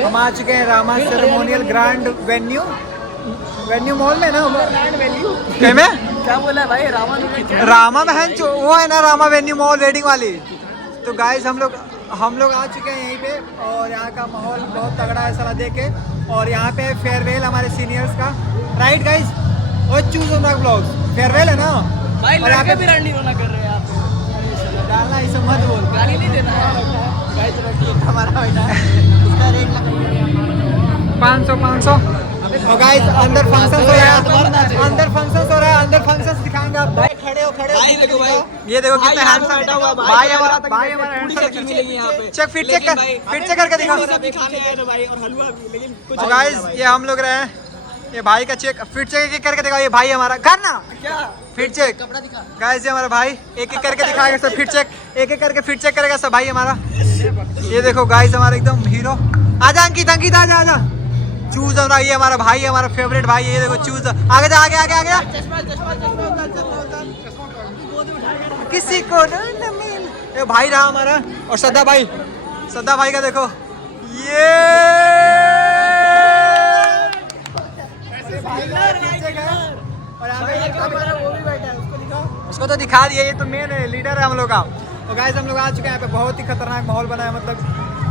हम आ चुके हैं Rama ceremonial grand venue mall में ना। क्या में क्या बोला भाई? रामा बहन वो है ना, रामा वेन्यू मॉल वेडिंग वाली। तो गाइस हम लोग आ चुके हैं यहीं पे और यहाँ का माहौल बहुत तगड़ा है साला देख के। और यहाँ पे फेयरवेल हमारे सीनियर्स का, राइट गाइस? और चूज ऑन ब्लॉग फेयरवेल है ना भाई, और यहाँ पे भी रंडी होना कर रहे हैं आप। डालना इसे मत बोल, गाली नहीं देना है। गाइस हमारा बेटा उसका रेट लगाइए 500। और गाइस अंदर फंक्शन हो रहा है, अंदर फंक्शन दिखाएंगे आप। भाई खड़े हो भाई देखो भाई, ये देखो कितना हैंडसम बैठा हुआ भाई हमारा पूरी सब्जी मिलेगी यहाँ पे। चेक फिट चेक करके दिखा। सब्जी खाने आए थे भाई, और हलवा भी, लेकिन कुछ तो गाइस ये हम लोग रहे हैं, ये भाई का चेक फिट चेक करके दिखाओ। ये भाई हमारा करना क्या फिट चेक, कपड़ा दिखा। गाइस ये हमारा भाई एक एक करके दिखाएगा सब फिट चेक, एक एक करके फिट चेक करेगा सब भाई हमारा। ये देखो गाइस हमारा एकदम हीरो। आजा अंकित आजा चूज हो रहा है, ये हमारा भाई, हमारा फेवरेट भाई है। ये देखो चूज, आगे जा आगे किसी को न मिल। ये भाई रहा हमारा। और सद्दा भाई का देखो ये उसको तो दिखा दिया, ये तो मेन है, लीडर है हम लोग का। और गाइस हम लोग आ चुके हैं यहाँ पे, बहुत ही खतरनाक माहौल बना है, मतलब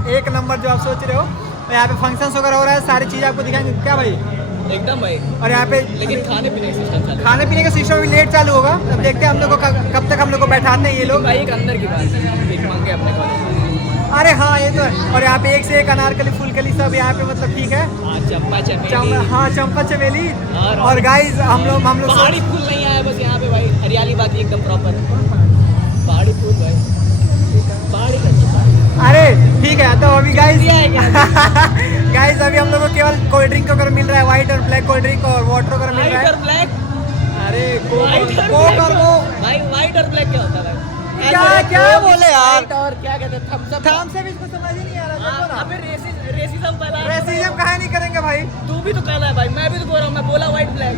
एक नंबर जो आप सोच रहे हो। तो यहाँ पे फंक्शंस वगैरह हो रहा है, सारी चीज़ आपको दिखाएंगे क्या भाई? एकदम भाई। और यहाँ पे लेकिन खाने पीने का सिस्टम भी लेट चालू होगा। अब देखते हैं हम लोग को कब तक हम लोग को बैठाते हैं ये लोग। भाई एक अंदर की बात है, एक मांगे अपने कॉलेज। अरे हाँ ये तो है। और यहाँ पे एक से एक अनारकली फुलकली सब यहाँ पे, मतलब ठीक है। चंपा चमेली। और गाइस हम लोग पहाड़ी फूल नहीं आया बस यहाँ पे भाई, हरियाली बाकी एकदम प्रॉपर पहाड़ी फूल भाई, पहाड़ी। अरे ठीक है, तो अभी गाइस गाइस अभी हम लोग को केवल कोल्ड ड्रिंक वगैरह मिल रहा है, व्हाइट और ब्लैक कोल्ड ड्रिंक और वाटर वगैरह मिल रहा है। ब्लैक? अरे कोक और वो भाई, व्हाइट और ब्लैक क्या होता है भाई? क्या बोले यार? और क्या कहते हैं, थम्स अप इसको समझ ही नहीं आ रहा। अबे रेसिज्म फैला रहा है। रेसिज्म कहाँ नहीं करेंगे भाई? तू भी तो कहना है भाई, मैं भी तो बोल रहा हूँ, मैं बोला व्हाइट ब्लैक।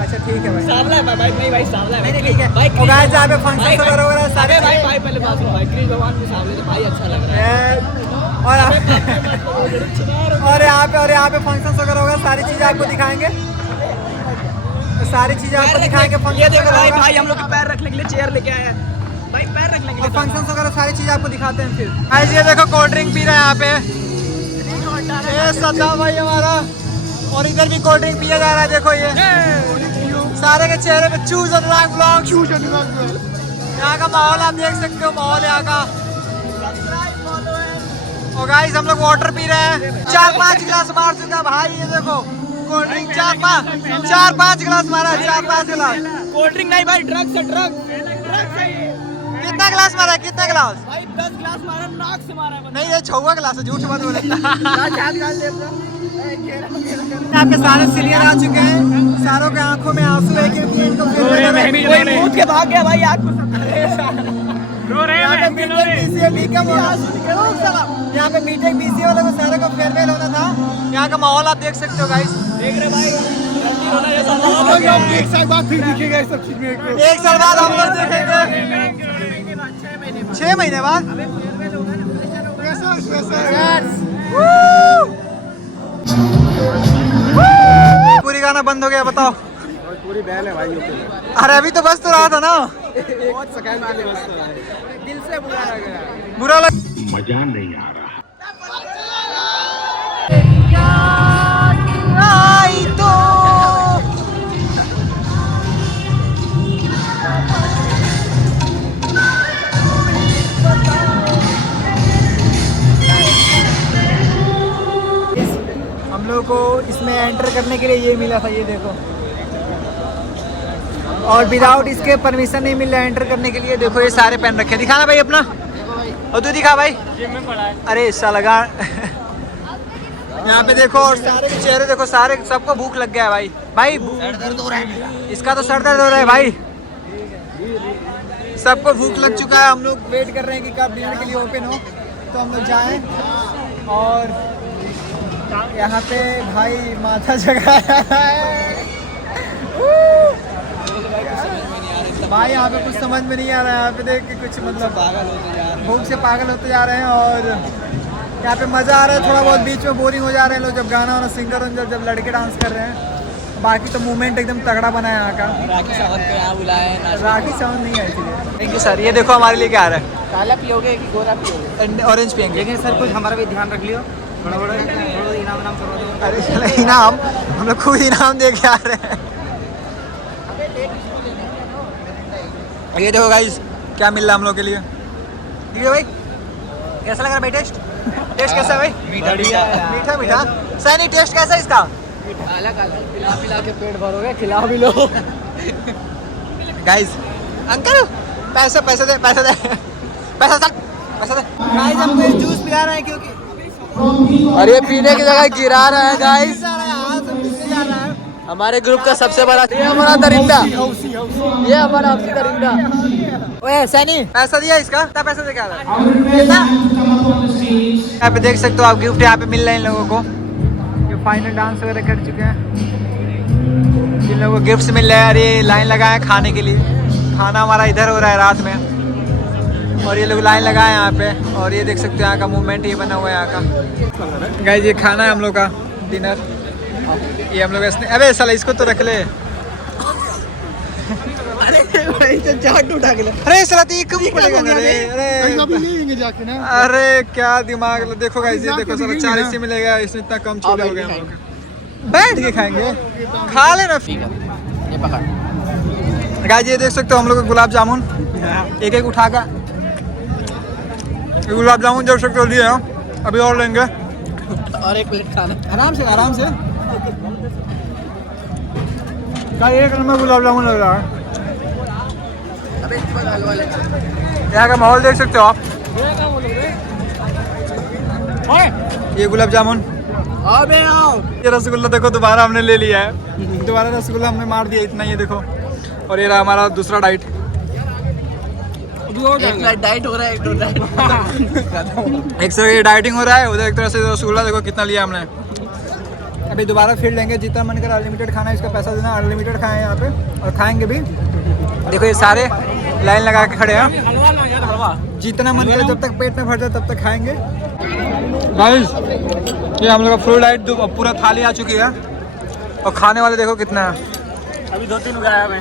अच्छा ठीक है भाई, सावला है भाई, नहीं भाई सावला है नहीं ठीक है भाई। और गाइस यहाँ पे फंक्शन वगैरह हो रहा है सारे भाई पहले बात सुनो भाई, कृष्ण भगवान भी सावले थे भाई, अच्छा लग रहा है। और यहाँ पे फंक्शन वगैरह होगा, सारी चीजें आपको दिखाएंगे, सारी चीजें आपको दिखाएंगे। फंक्शन भाई हम लोग के पैर रखने के लिए चेयर लेके आए हैं भाई, पैर रखने के लिए। फंक्शन वगैरह सारी चीजें आपको दिखाते हैं फिर। गाइस ये देखो कोल्ड ड्रिंक पी रहे हैं यहाँ पे, ये सद्दा भाई हमारा। और इधर भी कोल्ड ड्रिंक पिया जा रहा है, देखो ये सारे के चेहरे पे चूज ऑन ब्लॉग। यहाँ का माहौल आप देख सकते हो, माहौल यहाँ का। और गाइस हम लोग वाटर पी रहे हैं, 4-5 गिलास मार चुका भाई। ये देखो कोल्ड ड्रिंक 4-5 गिलास मारा, 4-5 गिलास। कोल्ड ड्रिंक नहीं भाई, ड्रग्स है, ड्रग्स। कितना गिलास मारा है? कितना गिलास भाई? 10 गिलास मारा, नाक से मारा है। नहीं ये 6वां गिलास है, झूठ मत बोले। यहाँ पे सारे सीनियर आ चुके हैं, सारों के आंखों में आंसू है क्योंकि इनको कूद के भाग गया भाई, आग यहाँ पे बीटेक बीसीए वालों को सारे को फेयरवेल होना था। यहाँ का माहौल आप देख सकते हो गाइस, देख रहे भाई। एक साल बाद फिर दिखेगा इस सब चीज में, एक साल बाद हम लोग देखेंगे, 6 महीने बाद। पूरी गाना बंद हो गया, बताओ। पूरी बैल है भाई। अरे अभी तो बस तो रहा था ना। बहुत सेकंड में दिल से बुरा लग, मजा नहीं आ रहा। आई तो हम लोग को इसमें एंटर करने के लिए ये मिला था, ये देखो। और विदाउट इसके परमिशन नहीं मिल रहा है एंटर करने के लिए। देखो ये सारे पेन रखे, दिखाना भाई अपना। और तू दिखा भाई। जिम में पड़ा है। अरे हिस्सा लगा। यहाँ पे देखो और सारे के चेहरे देखो, सारे सबको भूख लग गया है भाई। भाई दर्द हो रहा है। इसका तो सर दर्द हो रहा है भाई। सबको भूख लग चुका है। हम लोग वेट कर रहे हैं कि कब डिनर के लिए ओपन हो तो हम लोग जाएं। और यहाँ पे भाई माथा जगाया है भाई। यहाँ पे कुछ समझ में नहीं आ रहा है। यहाँ पे देख के कुछ मतलब पागल होते जा रहे भूख से पागल होते जा रहे हैं। और यहाँ पे मज़ा आ रहा है, थोड़ा बहुत बीच में बोरिंग हो जा रहे हैं लोग जब गाना वाना सिंगर जब लड़के डांस कर रहे हैं। बाकी तो मूवमेंट एकदम तगड़ा बना है यहाँ का। राखी सावंत को यहाँ बुलाया है। राखी सावंत नहीं आई थी। Thank you sir. ये देखो हमारे लिए क्या आ रहा है। काला पियोगे कि गोरा पियोगे? ऑरेंज पियेंगे। लेकिन सर कुछ हमारा भी ध्यान रख लियो। बड़ा बड़ा इनाम करवा दो। अरे चलो इनाम, हम लोग खुद इनाम दे के आ रहे हैं। ये देखो गाइस क्या मिल रहा है हम लोग के लिए। ठीक है भाई, कैसा लग रहा है भाई? टेस्ट कैसा है भाई? बढ़िया मीठा मीठा। सनी टेस्ट कैसा है इसका? काला पिला पिला के पेट भरोगे, खिला भी लो। गाइस अंकल पैसा दे गाइस। हमको ये जूस पिला रहे हैं क्योंकि और ये पीने की जगह गिरा रहा है गाइस। हमारे ग्रुप का सबसे बड़ा ये हमारा दरिंदा, ये हमारा आपसी दरिंदा। ओए सनी पैसा दिया इसका? कितना पैसा दे के आ रहा है? यहाँ पे देख सकते हो आप गिफ्ट यहाँ पे मिल रहे हैं इन लोगों को। ये फाइनल डांस वगैरह कर चुके हैं, इन लोगों को गिफ्ट्स मिल रहे हैं। और ये लाइन लगाए हैं खाने के लिए। खाना हमारा इधर हो रहा है रात में, और ये लोग लाइन लगाए हैं यहाँ पे। और ये देख सकते हो यहाँ का मूवमेंट ये बना हुआ है यहाँ का। गाइस ये खाना है हम लोग का डिनर। ये हम लोग अबे साला इसको तो रख ले। अरे साला तो ये कब पड़ेगा ना रे? अरे क्या दिमाग। देखो गाइस ये देखो साला 40 मिलेगा, इसमें इतना कम छोले हो गए हम लोग। बैठ के खाएंगे, खा लेना। ये पकड़ गाइस ये देख सकते हो हम लोग गुलाब जामुन एक उठा का। गुलाब जामुन देख सकते हो लिए हैं, अभी और लेंगे। और एक प्लेट खाना आराम से। एक नंबर गुलाब जामुन लग रहा है। यहाँ का माहौल देख सकते हो आप। ये गुलाब जामुन, ये रसगुल्ला देखो दोबारा हमने ले लिया है। दोबारा रसगुल्ला हमने मार दिया इतना। ये देखो, और ये रहा हमारा दूसरा डाइट। डाइट हो रहा है, एक से डाइटिंग हो रहा है उधर। एक तरह से रसगुल्ला देखो कितना लिया हमने। अभी दोबारा फिर लेंगे, जितना मन कर अनलिमिटेड खाना है, इसका पैसा देना। अनलिमिटेड खाएं यहाँ पे और खाएंगे भी। देखो ये सारे लाइन लगा के खड़े हैं। जितना मन करे जब तक पेट में भर जाए तब तक खाएंगे। गाइस ये हम लोग का फुल डाइट पूरा थाली आ चुकी है। और खाने वाले देखो कितना है। अभी 2-3 गायब है।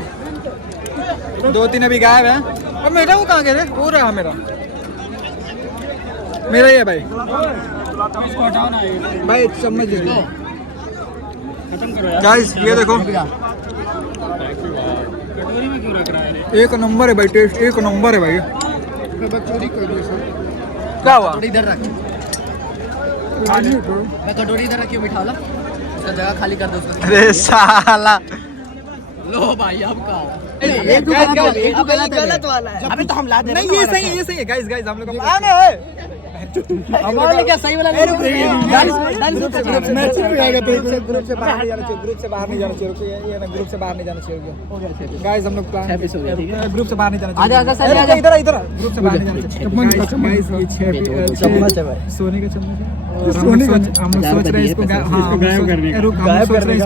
2-3 अभी गायब है। अब मेरा वो कहाँ गया? वो रहा मेरा ही है भाई। भाई चम्मच दे दो। गाइस ये देखो एक नंबर है भाई, टेस्ट एक नंबर है भाई। क्या हुआ? इधर रख, मैं कटोरी इधर रखी हूँ, बिठा ला, उसका जगह खाली कर दो। अरे साला लो भाई अब का एक गलत वाला है। अभी तो हम ला दे रहे हैं। नहीं ये सही है गाइस हम लोग का हमारे क्या सही वाला ग्रुप से बाहर नहीं जाना चाहिए। गाइस हम लोग प्लान ग्रुप से बाहर नहीं जाना चाहिए। इधर ग्रुप से बाहर नहीं जाना चाहिए। सोने का चम्मच है। हम लोग सोच रहे हैं इसको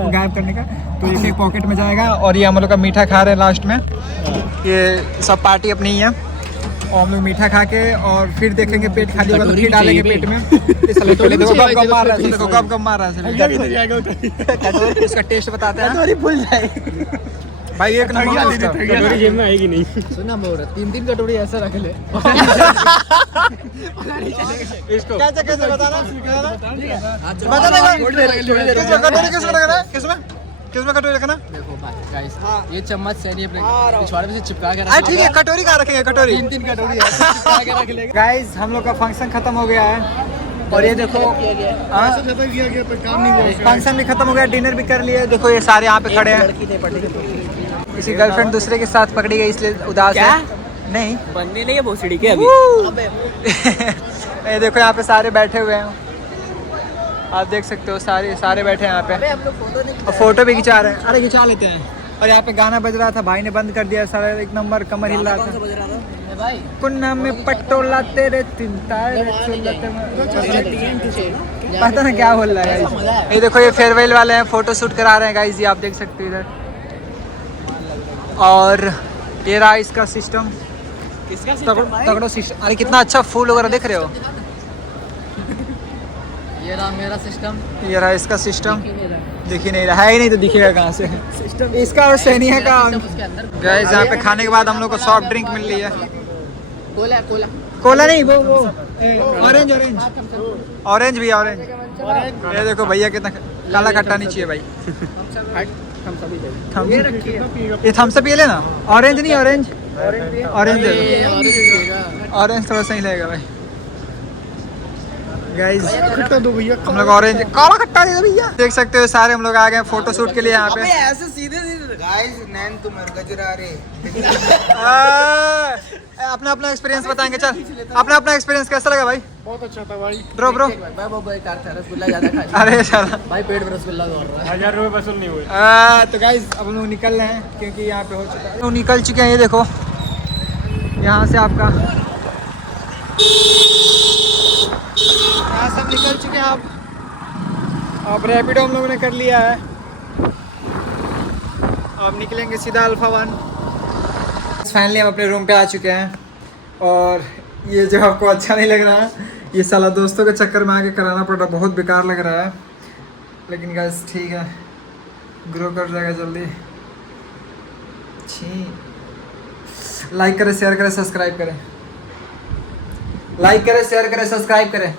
गायब करने का। तो एक पॉकेट में जाएगा। और ये हम लोग का मीठा खा रहे हैं लास्ट में। ये सब पार्टी अपनी ही है। और हम लोग मीठा खा के और फिर देखेंगे पेट खाली होगा तो फिर डालेंगे पेट में। देखो कब मार रहा है, देखो कब मार रहा है। इसका टेस्ट बताते हैं भाई। एक नंबर जेब में आएगी नहीं। सुना मोर 3-3 कटोरी ऐसा रख ले। इसको कैसे बताना किसमें कटोरी रखना? देखो गाइस ये चम्मच सैनी अपने पिछवाड़े में से चिपका के ठीक है कटोरी कहाँ रखेंगे? कटोरी 3-3 कटोरी ऐसे चिपका के रख लेगा। गाइस हम लोग का फंक्शन खत्म हो गया है। और ये देखो फंक्शन भी खत्म हो गया, डिनर भी कर लिया। देखो ये सारे यहाँ पे खड़े हैं। किसी गर्लफ्रेंड दूसरे के साथ पकड़ी गई इसलिए उदास है। नहीं बनने नहीं है भोसड़ी के अभी। ये देखो यहाँ पे सारे बैठे हुए हैं। आप देख सकते हो सारे बैठे हैं यहाँ पे अबे हम लोग फोटो नहीं और फोटो भी खिंचा रहे हैं। अरे खिंचा लेते हैं। और यहाँ पे गाना बज रहा था, भाई ने बंद कर दिया सारा, एक नंबर कमर हिल रहा कौन सा था। बज रहा था ए भाई कुन्ना में पटोला तेरे चिंता पता ना क्या बोल रहा है गाइस। ये देखो ये फेयरवेल वाले हैं, फोटो शूट करा रहे हैं गाइस, ये आप देख सकते हो इधर। और ये रहा इसका सिस्टम, किसका सिस्टम भाई तगड़ो सिस्टम। अरे कितना अच्छा फूल वगैरह देख रहे हो। ये रहा मेरा सिस्टम ये रहा इसका सिस्टम, दिख ही नहीं रहा है ही नहीं तो दिखेगा कहाँ से। इसका और सैनिया का उसके अंदर गाइस यहाँ पे खाने के बाद हम लोग को सॉफ्ट ड्रिंक मिल रही है। कोला कोला कोला नहीं, वो ऑरेंज ऑरेंज ऑरेंज भी ऑरेंज। ये देखो भैया कितना काला खट्टा नहीं चाहिए भाई। ये थम्स अप ये लेना, ऑरेंज नहीं ऑरेंज ऑरेंज दे दो। ऑरेंज थोड़ा सही लगेगा भाई। गाइस हम लोग ऑरेंज काला खट्टा दे दो भैया। देख सकते हो सारे हम लोग आ गए फोटो शूट के लिए यहाँ पे। ऐसे सीधे सीधे गाइस नैन तुम गजरा रे अपना अपना एक्सपीरियंस बताएंगे। चल अपना अपना एक्सपीरियंस कैसा लगा भाई? बहुत अच्छा था भाई। ब्रो ब्रो भाई वो बेकार था, रसगुल्ला ज्यादा खा अरे चलो भाई, पेट में रसगुल्ला दौड़ रहा है। 1000 रुपए वसूल नहीं हुए। तो गाइस अब हम लोग निकल रहे हैं क्योंकि यहाँ पे हो चुका है। तो निकल चुके हैं, ये देखो यहाँ से आपका यहाँ सब निकल चुके हैं आप। अब रैपिडो हम लोगों ने कर लिया है, अब निकलेंगे सीधा अल्फा 1। फाइनली हम अपने रूम पे आ चुके हैं और ये जो आपको अच्छा नहीं लग रहा है, ये साला दोस्तों के चक्कर में आके कराना पड़ रहा, बहुत बेकार लग रहा है। लेकिन गाइस ठीक है, ग्रो कर जाएगा जल्दी। छी, लाइक करें, शेयर करें, सब्सक्राइब करें। लाइक करें, शेयर करें, सब्सक्राइब करें।